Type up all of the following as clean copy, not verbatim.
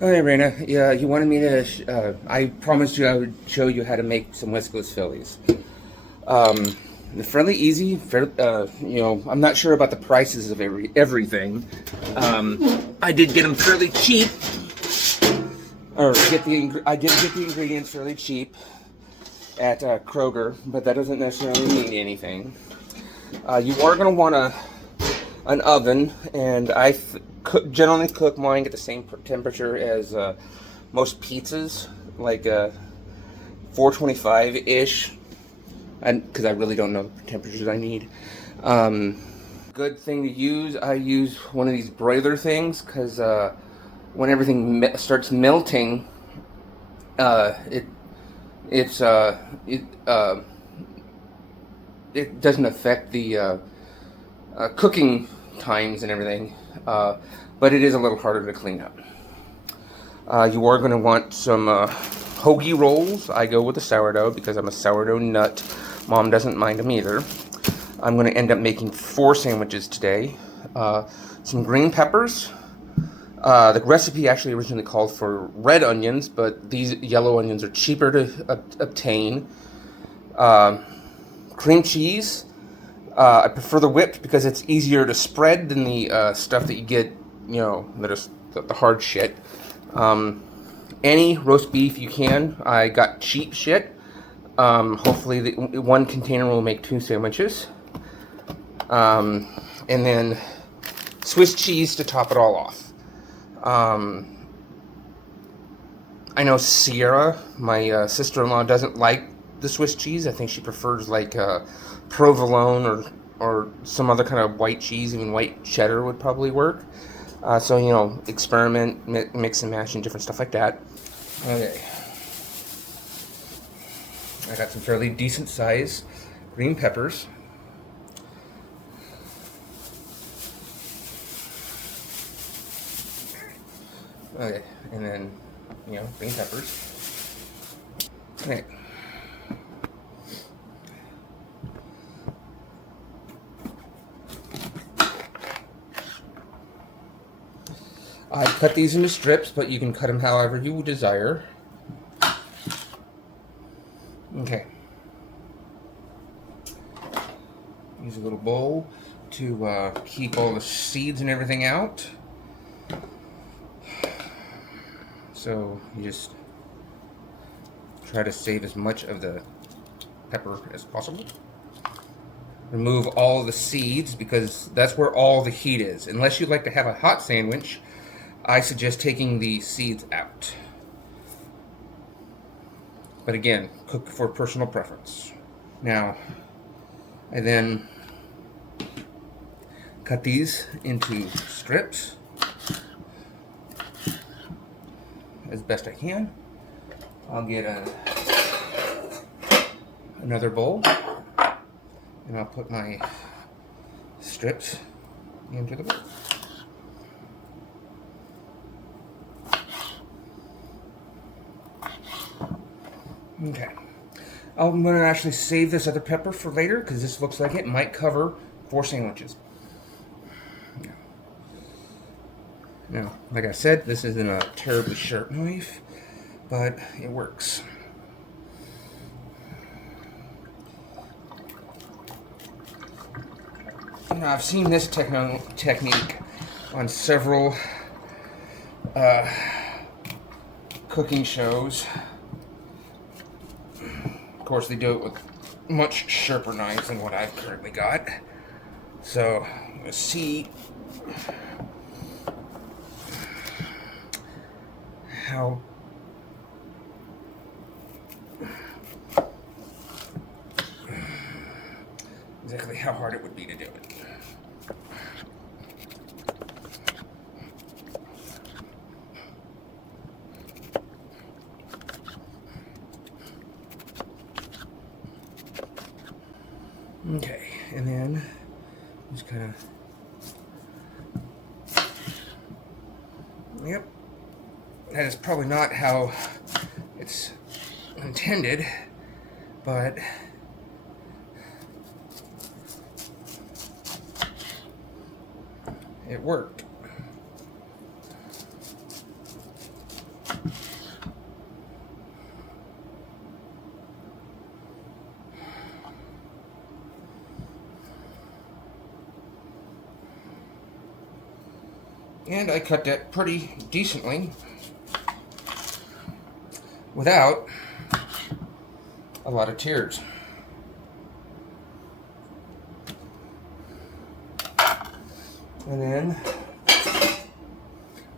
Okay, Raina. Yeah, you wanted me to. I promised you I would show you how to make some West Coast Phillies. Um, they're fairly easy. I'm not sure about the prices of everything. I did get them fairly cheap, or I did get the ingredients fairly cheap at Kroger, but that doesn't necessarily mean anything. You are going to want an oven, and generally cook mine at the same temperature as most pizzas, like 425 ish, because I really don't know the temperatures I need. Um, Good thing to use. I use one of these broiler things because when everything starts melting, uh, it it's it it doesn't affect the cooking times and everything, but it is a little harder to clean up. You are going to want some hoagie rolls. I go with the sourdough because I'm a sourdough nut. Mom doesn't mind them either. I'm going to end up making 4 sandwiches today. Some green peppers. The recipe actually originally called for red onions, but these yellow onions are cheaper to obtain. Cream cheese. I prefer the whipped because it's easier to spread than the stuff that you get, that is the hard shit. Any roast beef you can. I got cheap shit. Hopefully, one container will make 2 sandwiches. And then Swiss cheese to top it all off. I know Sierra, my sister-in-law, doesn't like the Swiss cheese. I think she prefers like provolone or some other kind of white cheese. I mean, white cheddar would probably work. So experiment, mix and match, and different stuff like that. Okay, I got some fairly decent size green peppers. Okay, and then green peppers. Okay. I cut these into strips, but you can cut them however you desire. Okay. Use a little bowl to keep all the seeds and everything out. So you just try to save as much of the pepper as possible. Remove all the seeds because that's where all the heat is. Unless you'd like to have a hot sandwich, I suggest taking the seeds out. But again, cook for personal preference. Now, I then cut these into strips as best I can. I'll get another bowl and I'll put my strips into the bowl. Okay. I'm going to actually save this other pepper for later because this looks like it might cover 4 sandwiches. Now, like I said, this isn't a terribly sharp knife, but it works. Now, I've seen this technique on several cooking shows. Of course, they do it with much sharper knives than what I've currently got. So, let's see how exactly how hard it would be to do it. Okay, and then just kind of, yep, that is probably not how it's intended, but it worked. And I cut that pretty decently without a lot of tears. And then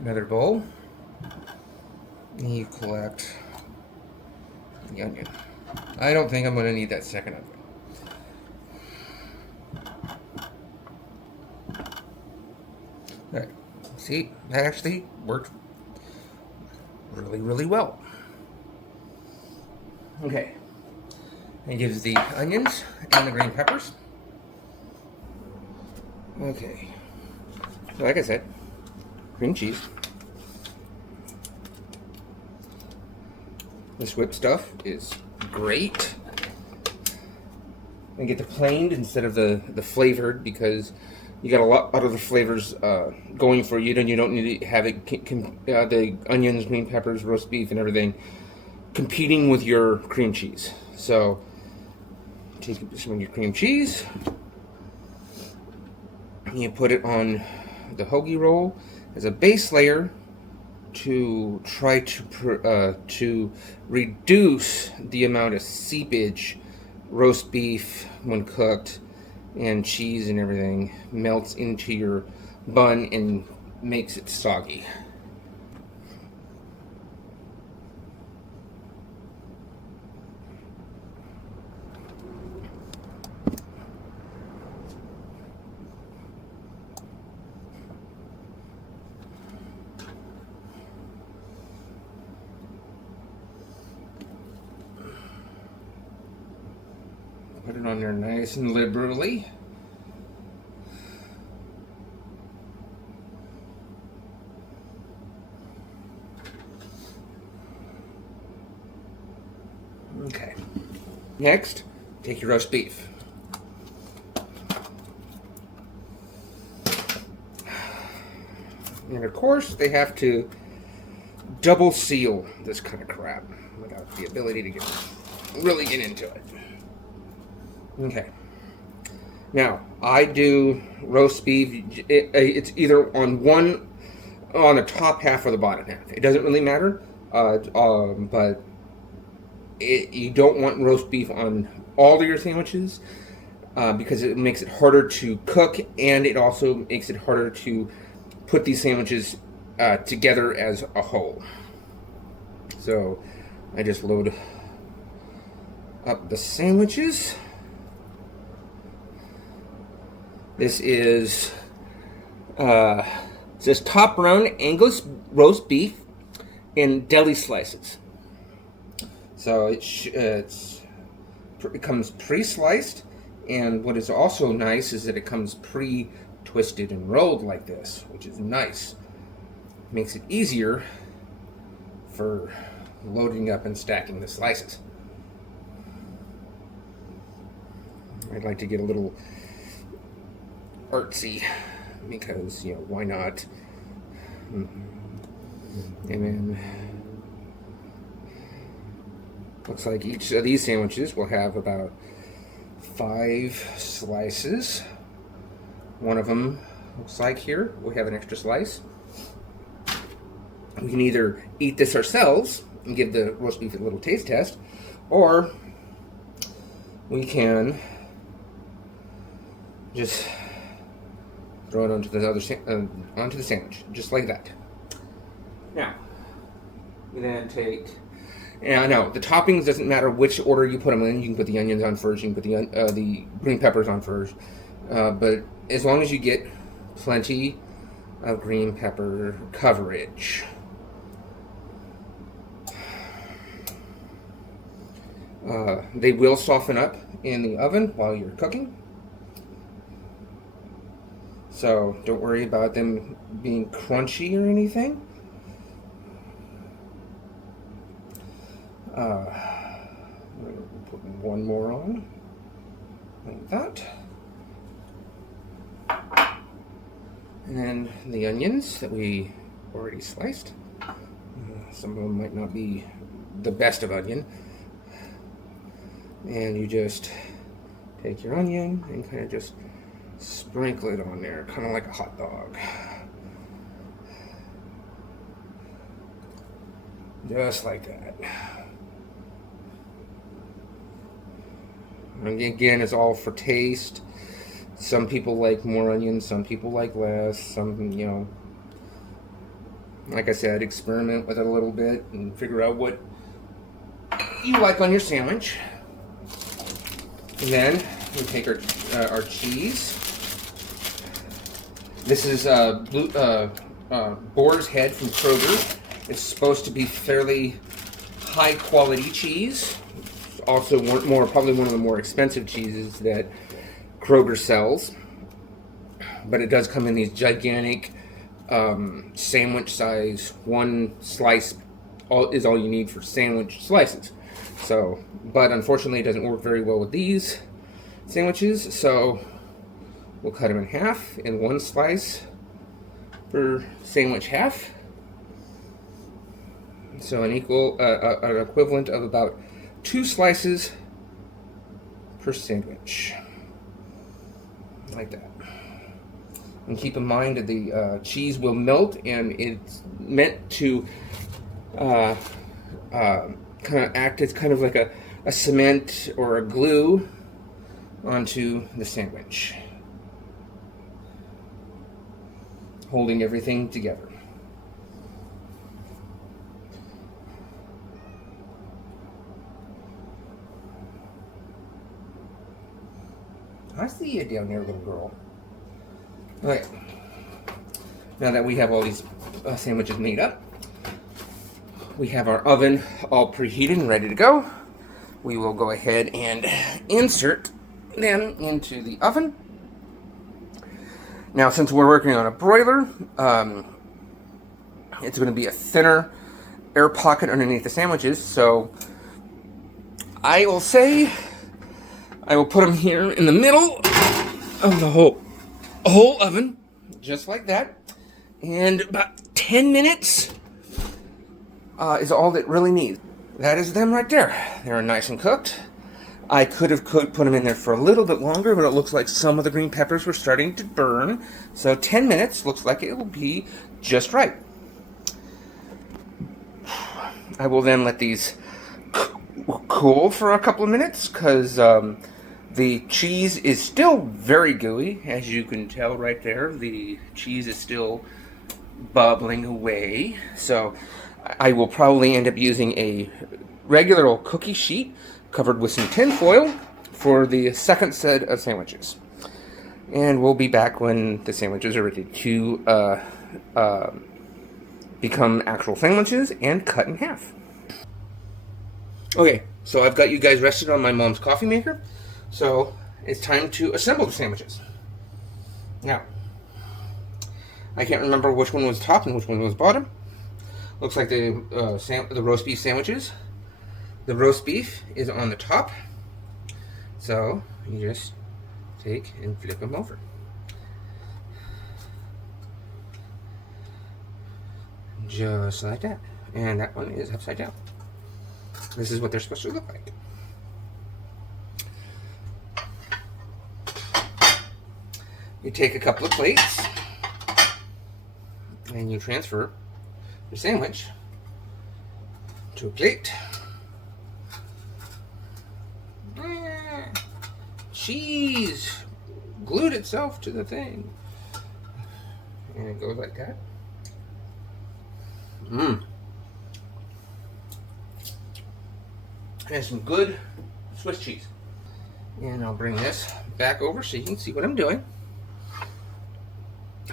another bowl. And you collect the onion. I don't think I'm going to need that second onion. Alright, see, that actually worked really, really well. Okay, it gives the onions and the green peppers. Okay, so like I said, cream cheese. This whipped stuff is great. I get the plain instead of the flavored because you got a lot of the flavors going for you, and you don't need to have it the onions, green peppers, roast beef, and everything competing with your cream cheese. So take some of your cream cheese, and you put it on the hoagie roll as a base layer to try to reduce the amount of seepage roast beef when cooked and cheese and everything melts into your bun and makes it soggy. Put it on there nice and liberally. Okay. Next, take your roast beef. And of course, they have to double seal this kind of crap without the ability to really get into it. Okay. Now, I do roast beef. It's either on the top half or the bottom half. It doesn't really matter. But you don't want roast beef on all of your sandwiches because it makes it harder to cook, and it also makes it harder to put these sandwiches together as a whole. So I just load up the sandwiches. This is says top round Angus roast beef in deli slices. So it comes pre-sliced, and what is also nice is that it comes pre-twisted and rolled like this, which is nice. Makes it easier for loading up and stacking the slices. I'd like to get a little artsy because, why not? And then looks like each of these sandwiches will have about 5 slices. One of them looks like here we have an extra slice. We can either eat this ourselves and give the roast beef a little taste test, or we can just throw it onto the sandwich, just like that. Now, we then take. Now, the toppings doesn't matter which order you put them in. You can put the onions on first. You can put the green peppers on first. But as long as you get plenty of green pepper coverage. They will soften up in the oven while you're cooking. So don't worry about them being crunchy or anything. I'm going to put one more on, like that. And then the onions that we already sliced. Some of them might not be the best of onion. And you just take your onion and kind of just sprinkle it on there, kind of like a hot dog. Just like that. And again, it's all for taste. Some people like more onions, some people like less. Some, you know, like I said, experiment with it a little bit and figure out what you like on your sandwich. And then we take our cheese. This is Boar's Head from Kroger. It's supposed to be fairly high quality cheese. Also, probably one of the more expensive cheeses that Kroger sells. But it does come in these gigantic sandwich size. One slice is all you need for sandwich slices. So, but unfortunately, it doesn't work very well with these sandwiches. So we'll cut them in half in one slice per sandwich half. So an equivalent of about 2 slices per sandwich, like that. And keep in mind that the cheese will melt, and it's meant to kind of act as kind of like a cement or a glue onto the sandwich, holding everything together. I see you down there, little girl. Alright. Now that we have all these sandwiches made up, we have our oven all preheated and ready to go. We will go ahead and insert them into the oven. Now, since we're working on a broiler, it's going to be a thinner air pocket underneath the sandwiches, so I will say I will put them here in the middle of the whole oven, just like that. And about 10 minutes is all it really needs. That is them right there. They're nice and cooked. I could have put them in there for a little bit longer, but it looks like some of the green peppers were starting to burn. So 10 minutes looks like it will be just right. I will then let these cool for a couple of minutes, because the cheese is still very gooey, as you can tell right there. The cheese is still bubbling away. So I will probably end up using a regular old cookie sheet covered with some tin foil for the second set of sandwiches. And we'll be back when the sandwiches are ready to become actual sandwiches and cut in half. Okay, so I've got you guys rested on my mom's coffee maker. So it's time to assemble the sandwiches. Now, I can't remember which one was top and which one was bottom. Looks like the roast beef sandwiches. The roast beef is on the top. So you just take and flip them over. Just like that. And that one is upside down. This is what they're supposed to look like. You take a couple of plates and you transfer your sandwich to a plate. Cheese glued itself to the thing. And it goes like that. And some good Swiss cheese. And I'll bring this back over so you can see what I'm doing.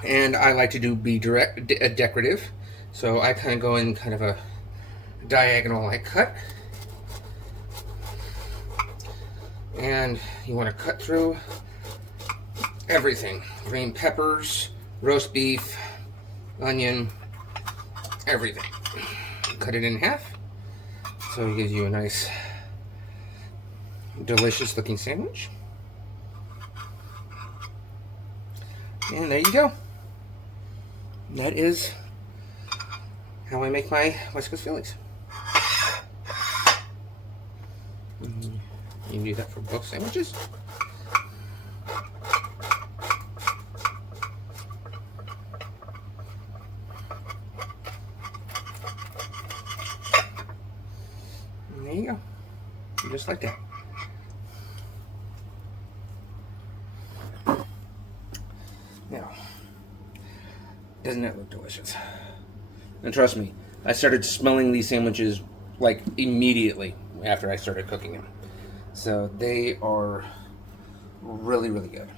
And I like to be decorative, so I kind of go in kind of a diagonal like cut. And you want to cut through everything. Green peppers, roast beef, onion, everything. Cut it in half, so it gives you a nice, delicious looking sandwich. And there you go. That is how I make my West Coast Phillies. You can do that for both sandwiches. just like that. Now, doesn't that look delicious? And trust me, I started smelling these sandwiches like immediately after I started cooking them. So they are really, really good.